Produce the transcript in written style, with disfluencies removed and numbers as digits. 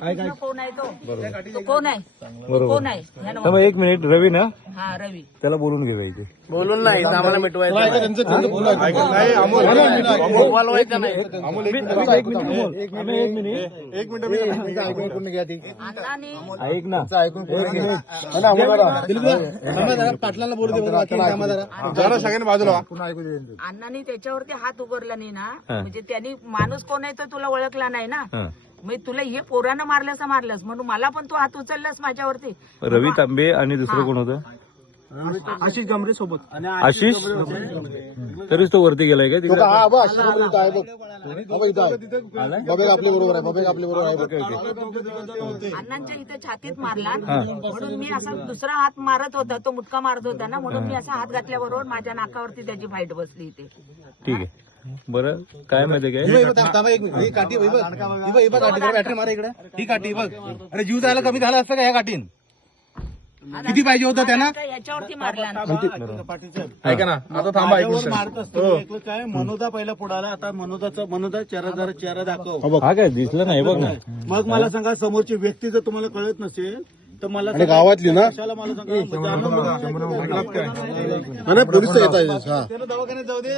कृष्ण कोण आहे तो कोण आहे कोण आहे ह्यानं तर मग एक मिनिट रवी ना हा रवी त्याला बोलून घेऊया इथे. बोलून नाही आम्हाला मिटवायचं एक मिनिट अण्णांनी ऐक ना पाटलांना बोलू दे सगळ्यांनी बाजूला. अण्णांनी त्याच्यावरती हात उघडला नाही ना म्हणजे त्यांनी माणूस कोण आहे तर तुला ओळखला नाही ना मग तुला हे पोरानं मारलंस म्हणून मला पण तू हात उचललास माझ्यावरती. रवी तांबे आणि दुसरं कोण होतं आशिष गमरे सोबत आशिष तरीच तो वरती गेलाय काय तिकडे अण्णांच्या इथे छातीत मारला म्हणून मी असा दुसरा हात मारत होता तो मुटका मारत होता ना म्हणून मी असा हात घातल्याबरोबर माझ्या नाकावरती त्याची फाईट बसली इथे. ठीक आहे बरं काय माहिती काय ही काठी बॅटरी मारा इकडे ही काठी बघ अरे जीव जायला कमी झाला असतं का ह्या काठीन किती पाहिजे होतं त्यांना याच्यावरती मारला ऐका ना आता थांबा काय मनोदा पहिला पुढाला आता मनोदा चेहरा दाखव हा काय दिसलं नाही बघ ना मग मला सांगा समोरची व्यक्ती जर तुम्हाला कळत नसेल तर मला गावातली ना कशाला मला सांगा पोलीस येत आहे दवाखान्यात जाऊ दे.